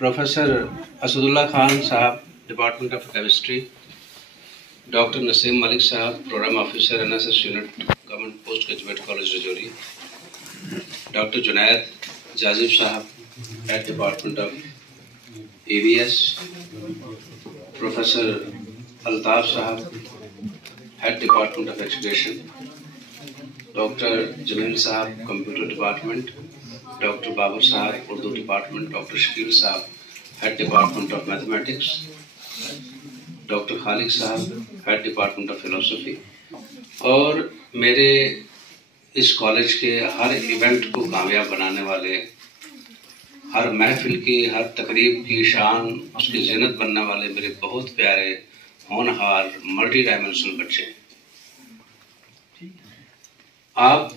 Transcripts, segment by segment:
Professor Asadullah Khan साहब, department of chemistry, doctor Naseem Malik साहब, programme officer NSS unit, government post graduate college Rajouri, doctor Junaid Jazib साहब, head department of EVS, professor Altaf साहब, head department of education, doctor Jameel साहब, computer department, doctor Babar साहब, Urdu department, doctor Shakeel साहब, head department of mathematics, doctor Khalid साहब, head department of philosophy, और मेरे इस college के हर इवेंट को कामयाब बनाने वाले, हर महफिल की, हर तकरीब की शान, उसकी ज़ीनत बनने वाले मेरे बहुत प्यारे होनहार मल्टी डायमेंशनल बच्चे। आप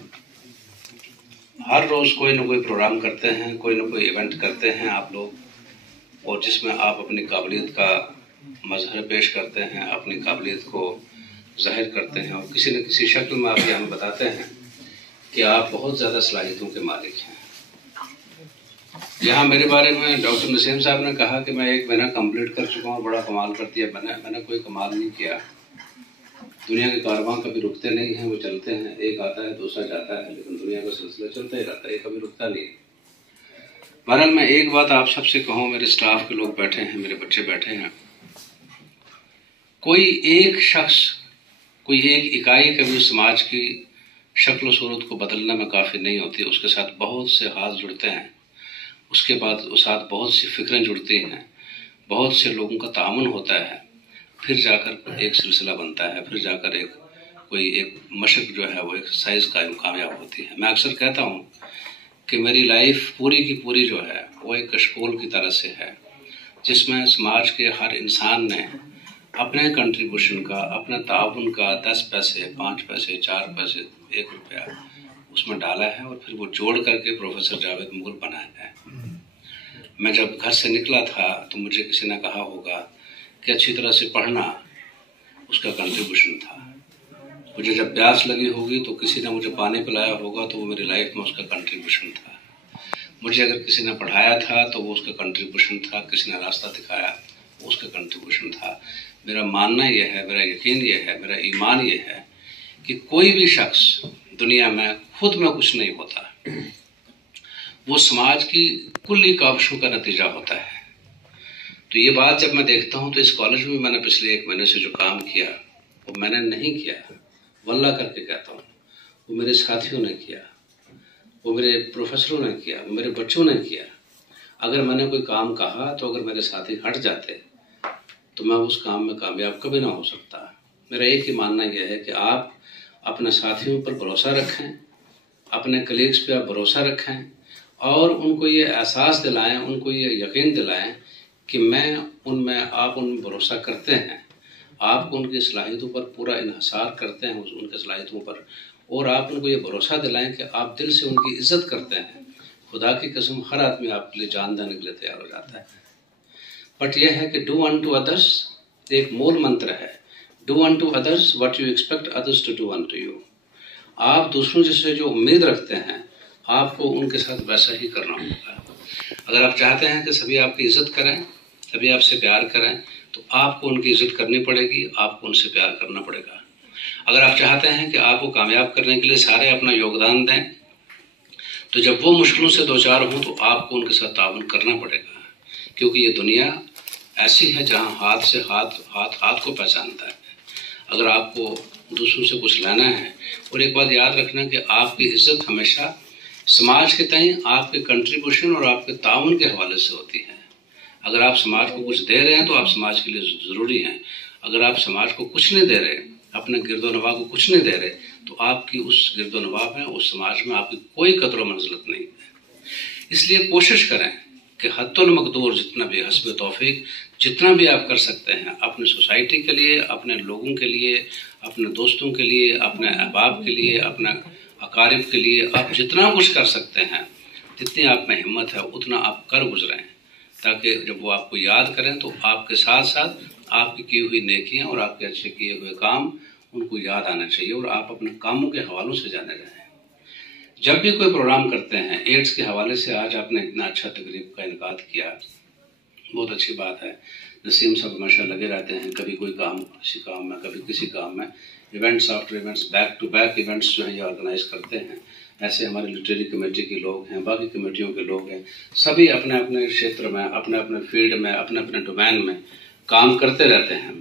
हर रोज़ कोई ना कोई प्रोग्राम करते हैं, कोई ना कोई इवेंट करते हैं आप लोग, और जिसमें आप अपनी काबिलियत का मजहर पेश करते हैं, अपनी काबिलियत को जाहिर करते हैं, और किसी न किसी शक्ल में आप ये हमें बताते हैं कि आप बहुत ज़्यादा सलाहियतों के मालिक हैं। यहाँ मेरे बारे में डॉक्टर नसीम साहब ने कहा कि मैं 1 महीना कंप्लीट कर चुका हूँ, बड़ा कमाल कर दिया। मैंने कोई कमाल नहीं किया। दुनिया के कारवां कभी रुकते नहीं हैं, वो चलते हैं, एक आता है दूसरा जाता है, लेकिन दुनिया का सिलसिला चलता ही रहता है, कभी रुकता नहीं। बहरहाल मैं एक बात आप सबसे कहूँ, मेरे स्टाफ के लोग बैठे हैं, मेरे बच्चे बैठे हैं, कोई एक शख्स, कोई एक इकाई कभी समाज की शक्ल सूरत को बदलने में काफ़ी नहीं होती। उसके साथ बहुत से हाथ जुड़ते हैं, उसके बाद उस साथ बहुत सी फिक्रें जुड़ती हैं, बहुत से लोगों का तामुन होता है, फिर जाकर एक सिलसिला बनता है, फिर जाकर एक मशक जो है वो एक साइज कामयाब होती है। मैं अक्सर कहता हूँ कि मेरी लाइफ पूरी की पूरी जो है वो एक कशकोल की तरह से है, जिसमें समाज के हर इंसान ने अपने कंट्रीब्यूशन का, अपने ताउन का 10 पैसे, 5 पैसे, 4 पैसे, 1 रुपया उसमें डाला है, और फिर वो जोड़ करके प्रोफेसर जावेद मुगल बनाया है। मैं जब घर से निकला था तो मुझे किसी ने कहा होगा कि अच्छी तरह से पढ़ना, उसका कंट्रीब्यूशन था। मुझे जब प्यास लगी होगी तो किसी ने मुझे पानी पिलाया होगा, तो वो मेरी लाइफ में उसका कंट्रीब्यूशन था। मुझे अगर किसी ने पढ़ाया था तो वो उसका कंट्रीब्यूशन था, किसी ने रास्ता दिखाया वो उसका कंट्रीब्यूशन था। मेरा मानना यह है, मेरा यकीन यह है, मेरा ईमान यह है कि कोई भी शख्स दुनिया में खुद में कुछ नहीं होता, वो समाज की कुल्ली काविशों का नतीजा होता है। तो ये बात जब मैं देखता हूँ तो इस कॉलेज में मैंने पिछले 1 महीने से जो काम किया वो मैंने नहीं किया, वल्ला करके कहता हूँ, वो मेरे साथियों ने किया, वो मेरे प्रोफेसरों ने किया, वो मेरे बच्चों ने किया। अगर मैंने कोई काम कहा तो अगर मेरे साथी हट जाते तो मैं उस काम में कामयाब कभी ना हो सकता। मेरा एक ही मानना यह है कि आप अपने साथियों पर भरोसा रखें, अपने कलीग्स पे आप भरोसा रखें, और उनको ये एहसास दिलाएं, उनको ये यकीन दिलाएं कि आप उनमें भरोसा करते हैं, आपको उनकी सलाहियतों पर पूरा इन्हिसार करते हैं, उनके सलाहियतों पर, और आप उनको ये भरोसा दिलाएं कि आप दिल से उनकी इज्जत करते हैं। खुदा की कसम हर आदमी आपके लिए जान देने के लिए तैयार हो जाता है। बट यह है कि डू अनटू अदर्स एक मूल मंत्र है, do unto others what you expect others to do unto you. आप दूसरों से जो उम्मीद रखते हैं आपको उनके साथ वैसा ही करना होगा। अगर आप चाहते हैं कि सभी आपकी इज्जत करें, सभी आपसे प्यार करें, तो आपको उनकी इज्जत करनी पड़ेगी, आपको उनसे प्यार करना पड़ेगा। अगर आप चाहते हैं कि आपको कामयाब करने के लिए सारे अपना योगदान दें, तो जब वो मुश्किलों से दो चार हों तो आपको उनके साथ ताउन करना पड़ेगा, क्योंकि ये दुनिया ऐसी है जहाँ हाथ से हाथ को पहचानता है। अगर आपको दूसरों से कुछ लेना है, और एक बात याद रखना कि आपकी इज्जत हमेशा समाज के तय आपके कंट्रीब्यूशन और आपके ताउन के हवाले से होती है। अगर आप समाज को कुछ दे रहे हैं तो आप समाज के लिए ज़रूरी हैं। अगर आप समाज को कुछ नहीं दे रहे, अपने गिरदोनवा को कुछ नहीं दे रहे, तो आपकी उस गिरदोनवा में, उस समाज में आपकी कोई कदर व मंजिलत नहीं है। इसलिए कोशिश करें कि हद्दुल मकदूर जितना भी, हस्ब तौफीक जितना भी आप कर सकते हैं अपने सोसाइटी के लिए, अपने लोगों के लिए, अपने दोस्तों के लिए, अपने अहबाब के लिए, अपने अकारिब के लिए, आप जितना कुछ कर सकते हैं, जितनी आप में हिम्मत है उतना आप कर गुजरें, ताकि जब वो आपको याद करें तो आपके साथ साथ आपकी की हुई नेकियां और आपके अच्छे किए हुए काम उनको याद आना चाहिए, और आप अपने कामों के हवालों से जाने रहें। जब भी कोई प्रोग्राम करते हैं, एड्स के हवाले से आज आपने इतना अच्छा तकरीब का इनकाद किया, बहुत अच्छी बात है। नसीम साहब हमेशा लगे रहते हैं, कभी कोई काम किसी काम में, कभी किसी काम में, events after events, back to back events जो है ये ऑर्गेनाइज करते हैं। ऐसे हमारे लिटरेरी कमेटी के लोग हैं, बाकी कमेटियों के लोग हैं, सभी अपने अपने क्षेत्र में, अपने अपने फील्ड में, अपने अपने डोमेन में काम करते रहते हैं।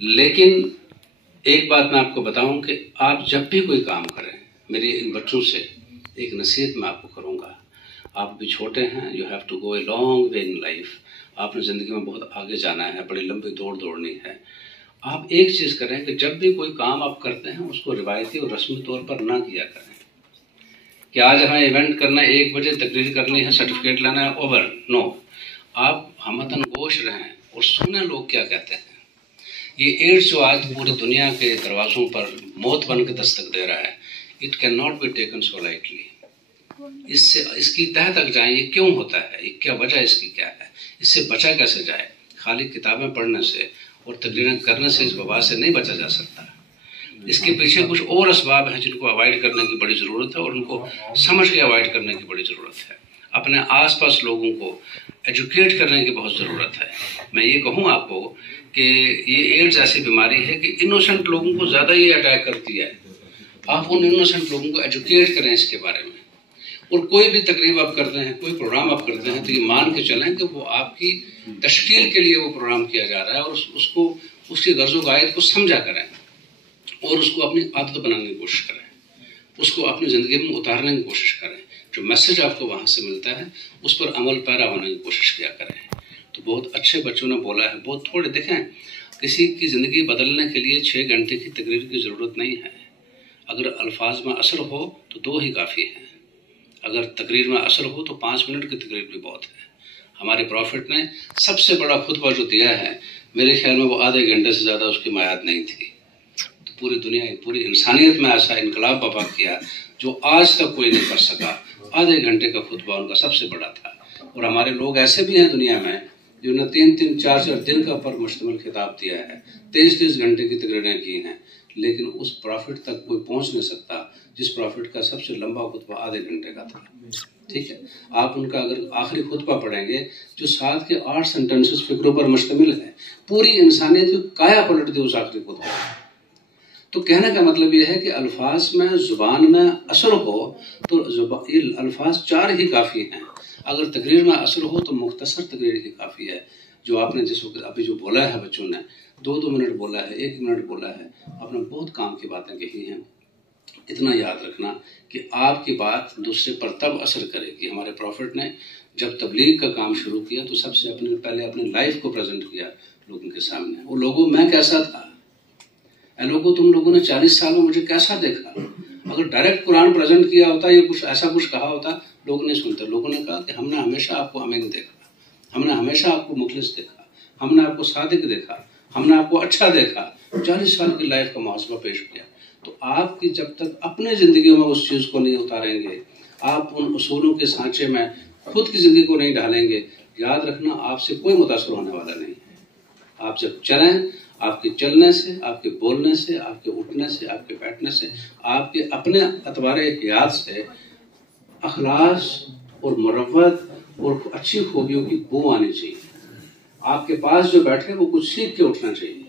लेकिन एक बात मैं आपको बताऊं कि आप जब भी कोई काम करें, मेरी इन बच्चों से एक नसीहत मैं आपको करूंगा। आप भी छोटे हैं, you have to go a long way in life. आपने ज़िंदगी में बहुत आगे जाना है, बड़ी लंबी दौड़ दौड़नी है। आप एक चीज़ करें कि जब भी कोई काम आप करते हैं उसको रिवायती और रस्मी तौर पर ना किया करें कि आज हमें इवेंट करना है, 1 बजे तकरीर करनी है, सर्टिफिकेट लाना है, ओवर। नो, आप हमतन गोश रहें और सुने लोग क्या कहते हैं। ये एड्स जो आज पूरी दुनिया के दरवाज़ों पर मौत बन के दस्तक दे रहा है, it can not be taken so lightly. इससे इसकी तह तक जाए, ये क्यों होता है, ये क्या वजह इसकी क्या है, इससे बचा कैसे जाए। खाली किताबें पढ़ने से और तकरीरें करने से इस वबा से नहीं बचा जा सकता। इसके पीछे कुछ और असबाब हैं जिनको अवॉइड करने की बड़ी ज़रूरत है और उनको समझ के अवॉइड करने की बड़ी ज़रूरत है। अपने आसपास लोगों को एजुकेट करने की बहुत ज़रूरत है। मैं ये कहूँ आपको कि ये एड्स ऐसी बीमारी है कि इनोसेंट लोगों को ज़्यादा ये अटैक करती है। आप उन इनोसेंट लोगों को एजुकेट करें इसके बारे में। और कोई भी तकरीब आप करते हैं, कोई प्रोग्राम आप करते हैं, तो ये मान के चलें कि वो आपकी तश्कील के लिए वो प्रोग्राम किया जा रहा है और उसको उसकी गर्ज़ो गायत को समझा करें और उसको अपनी आदत बनाने की कोशिश करें, उसको अपनी ज़िंदगी में उतारने की कोशिश करें। जो मैसेज आपको वहाँ से मिलता है उस पर अमल पैरा होने की कोशिश किया करें। तो बहुत अच्छे बच्चों ने बोला है, बहुत थोड़े देखें, किसी की ज़िंदगी बदलने के लिए 6 घंटे की तकरीर की ज़रूरत नहीं है। अगर अल्फाज में असर हो तो 2 ही काफ़ी हैं। अगर तकरीर में असर हो तो 5 मिनट की तकरीर भी बहुत है। हमारे प्रॉफिट ने सबसे बड़ा खुतबा जो दिया है, मेरे ख्याल में वो आधे घंटे से ज़्यादा उसकी मायात नहीं थी। तो पूरी दुनिया, पूरी इंसानियत में ऐसा इनकलाब बर्पा किया जो आज तक कोई नहीं कर सका। आधे घंटे का खुतबा उनका सबसे बड़ा था। और हमारे लोग ऐसे भी हैं दुनिया में जिन्होंने 3-3, 4-4 दिन का पर मुश्तमिल खिताब दिया है, 23-23 घंटे की तकरीरें की हैं, लेकिन उस प्रॉफिट तक कोई पहुंच नहीं सकता जिस प्रॉफिट का सबसे लंबा खुतबा आधे घंटे का था। ठीक है, आप उनका अगर आखिरी खुतबा पढ़ेंगे जो 7 के 8 सेंटेंसेस फिक्रों पर मुश्तमिल है, पूरी इंसानियत की काया पलट दी उस आखिरी खुतबा। तो कहने का मतलब यह है कि अल्फाज में, जुबान में असर हो तो ये अल्फाज 4 ही काफ़ी हैं। अगर तकरीर में असर हो तो मुख्तसर तकरीर ही काफ़ी है। जो आपने जिस वक्त अभी जो बोला है, बच्चों ने 2-2 मिनट बोला है, 1 मिनट बोला है, आपने बहुत काम की बातें कही हैं। इतना याद रखना कि आपकी बात दूसरे पर तब असर करेगी। हमारे प्रॉफिट ने जब तबलीग का काम शुरू किया तो सबसे पहले अपनी लाइफ को प्रेजेंट किया लोगों के सामने। वो लोगों, मैं कैसा था, लोगों तुम लोगों ने 40 साल में मुझे कैसा देखा। अगर डायरेक्ट कुरान प्रेजेंट किया होता, ये कुछ ऐसा कुछ कहा होता, लोग नहीं सुनते। लोगों ने कहा कि हमने हमेशा आपको अमीन देखा, हमने हमेशा आपको मुखलिस देखा, हमने आपको सादिक देखा, हमने आपको अच्छा देखा। 40 साल की लाइफ का मुहासबा पेश किया। तो आपकी जब तक अपने ज़िंदगी में उस चीज़ को नहीं उतारेंगे, आप उन उसूलों के सांचे में खुद की ज़िंदगी को नहीं डालेंगे, याद रखना आपसे कोई मुतासर होने वाला नहीं है। आप जब चलें, आपके चलने से, आपके बोलने से, आपके उठने से, आपके बैठने से, आपके अपने अतवारे हयात से अखलास और मुरव्वत और अच्छी खूबियों की बू आनी चाहिए। आपके पास जो बैठे वो कुछ सीख के उठना चाहिए,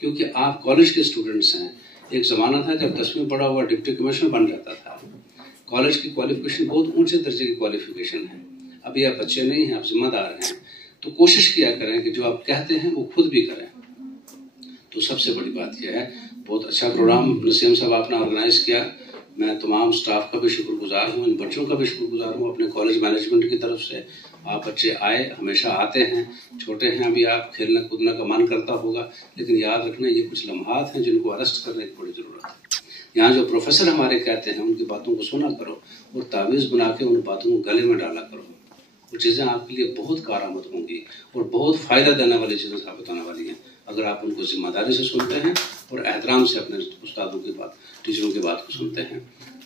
क्योंकि आप कॉलेज के स्टूडेंट्स हैं। एक ज़माना था जब 10वीं पढ़ा हुआ डिप्टी कमिश्नर बन जाता था। कॉलेज की क्वालिफिकेशन बहुत ऊंचे दर्जे की क्वालिफिकेशन है। अभी आप बच्चे नहीं हैं, आप जिम्मेदार हैं। तो कोशिश किया करें कि जो आप कहते हैं वो खुद भी करें। तो सबसे बड़ी बात यह है, बहुत अच्छा प्रोग्राम नसीम साहब आपने ऑर्गेनाइज किया। मैं तमाम स्टाफ का भी शुक्रगुजार हूँ, इन बच्चों का भी शुक्रगुजार हूँ अपने कॉलेज मैनेजमेंट की तरफ से। आप बच्चे आए, हमेशा आते हैं, छोटे हैं अभी, आप खेलने कूदने का मन करता होगा, लेकिन याद रखना ये कुछ लम्हात हैं जिनको अरेस्ट करने की बड़ी ज़रूरत है। यहाँ जो प्रोफेसर हमारे कहते हैं उनकी बातों को सुना करो और तावीज़ बना के उन बातों को गले में डाला करो। वो चीज़ें आपके लिए बहुत कारआमद होंगी और बहुत फ़ायदा देने वाली चीज़ें साबित होने वाली हैं अगर आप उनको जिम्मेदारी से सुनते हैं और एहतराम से अपने उस्तादों की बात, टीचरों की बात को सुनते हैं।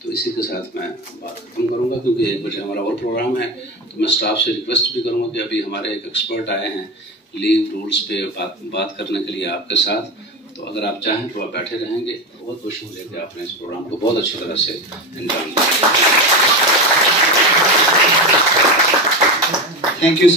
तो इसी के साथ मैं बात खत्म करूँगा, क्योंकि 1 बजे हमारा और प्रोग्राम है। तो मैं स्टाफ से रिक्वेस्ट भी करूँगा कि अभी हमारे एक एक्सपर्ट आए हैं लीव रूल्स पे बात करने के लिए आपके साथ। तो अगर आप चाहें तो आप बैठे रहेंगे। बहुत बहुत शुक्रिया कि आपने इस प्रोग्राम को बहुत अच्छी तरह से एंजॉय किया। Thank you.